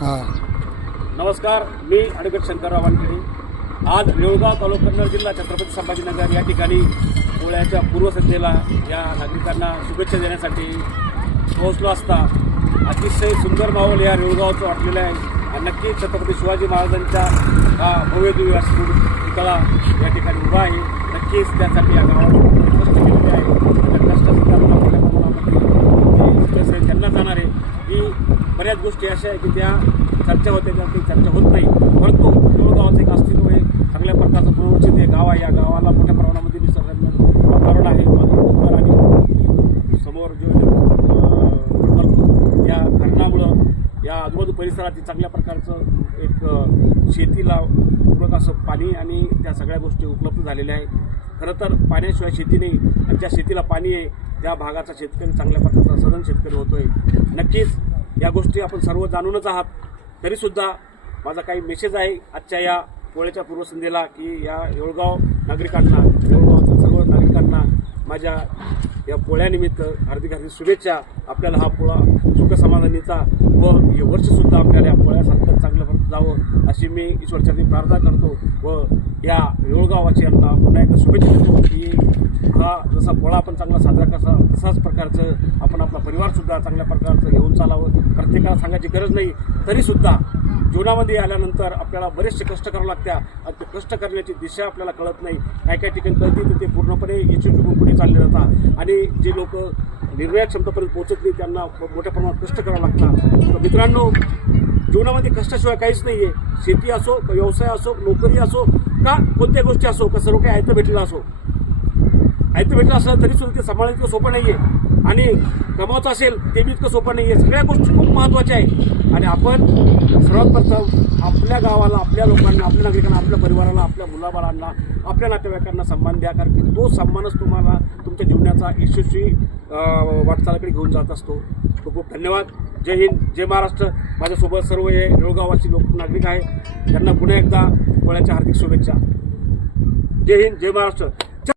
हां. नमस्कार मी ॲडव्होकेट शंकरराव वानखेडे. आज रेवगाव तालुका कन्नड जिल्हा छत्रपती संभाजीनगर या ठिकाणी पोळ्याच्या पूर्वसंध्येला या नागरिकांना शुभेच्छा देण्यासाठी पोहोचलो असता. अतिशय सुंदर माहोल या रेवगावचं वाटलेलं आहे. आणि नक्कीच छत्रपती शिवाजी महाराजांच्या हा भव्य दिव्य अशी या ठिकाणी उभा आहे. नक्कीच त्यासाठी या गावात कष्ट केलेले आहे त्या कष्टासाठी आपण आपल्या प्रमाणामध्ये जे त्यांना जाणार आहे की बऱ्याच गोष्टी अशा आहे की त्या चर्चा होते त्या काही चर्चा होत नाही. परंतु गावाचं एक अस्तित्व आहे. चांगल्या प्रकारचं पुनर्वचित आहे. गाव आहे या गावाला मोठ्या प्रमाणामध्ये निसर्गाचं वातावरण आहे. डोंगर आणि समोर जो या घटनामुळं या आजूबाजू परिसरातील चांगल्या प्रकारचं एक शेतीला पूरक असं पाणी आणि त्या सगळ्या गोष्टी उपलब्ध झालेल्या आहे. खरं तर पाण्याशिवाय शेती नाही आणि ज्या शेतीला पाणी आहे त्या भागाचा शेतकरी चांगल्या प्रकारचा सधन शेतकरी होतोय. नक्कीच या गोष्टी आपण सर्व जाणूनच आहात. तरीसुद्धा माझा काही मेसेज आहे आजच्या या पोळ्याच्या पूर्वसंध्येला की या येळगाव नागरिकांना येळगावच्या सर्व नागरिकांना माझ्या या पोळ्यानिमित्त हार्दिक हार्दिक शुभेच्छा. आपल्याला हा पोळा सुख समाधानीचा व हे वर्षसुद्धा आपल्याला या पोळ्यासारखं चांगलं परत जावं अशी मी ईश्वरचरणी प्रार्थना करतो व या येळगावाची यांना पुन्हा एकदा शुभेच्छा देतो की सोहळा आपण चांगला साजरा कसा तशाच प्रकारचं आपण आपला परिवारसुद्धा चांगल्या प्रकारचं घेऊन चालावं. प्रत्येकाला सांगायची गरज नाही. तरीसुद्धा जीवनामध्ये आल्यानंतर आपल्याला बरेचसे कष्ट करावं लागत्या. आणि ते कष्ट करण्याची दिशा आपल्याला कळत नाही. काय काय ठिकाणी कळते तर ते पूर्णपणे यशस्वी पुढे चालले जातात. आणि जे लोक निर्णय क्षमतापर्यंत पोहोचत नाही त्यांना मोठ्या प्रमाणात कष्ट करावं लागतात. तर मित्रांनो जीवनामध्ये कष्टाशिवाय काहीच नाही आहे शेती असो का व्यवसाय असो नोकरी असो का कोणत्या गोष्टी असो का सर्व काही आयतं भेटलेलं असो ऐत भेटलं असलं तरी सुद्धा ते सांभाळणं इतकं सोपं नाहीये. आणि कमावचं असेल ते बी इतकं सोपं नाहीये. सगळ्या गोष्टी खूप महत्त्वाच्या आहेत. आणि आपण सर्वात प्रथम आपल्या गावाला आपल्या लोकांना आपल्या नागरिकांना आपल्या परिवाराला आपल्या मुलाबाळांना आपल्या नातेवाईकांना सन्मान द्या. कारण की तो सन्मानच तुम्हाला तुमच्या जीवनाचा यशस्वी वाटचालकडे घेऊन जात असतो. खूप खूप धन्यवाद. जय हिंद जय महाराष्ट्र. माझ्यासोबत सर्व हे रेवगावाची लोक नागरिक आहे त्यांना पुन्हा एकदा पोळ्याच्या हार्दिक शुभेच्छा. जय हिंद जय महाराष्ट्र.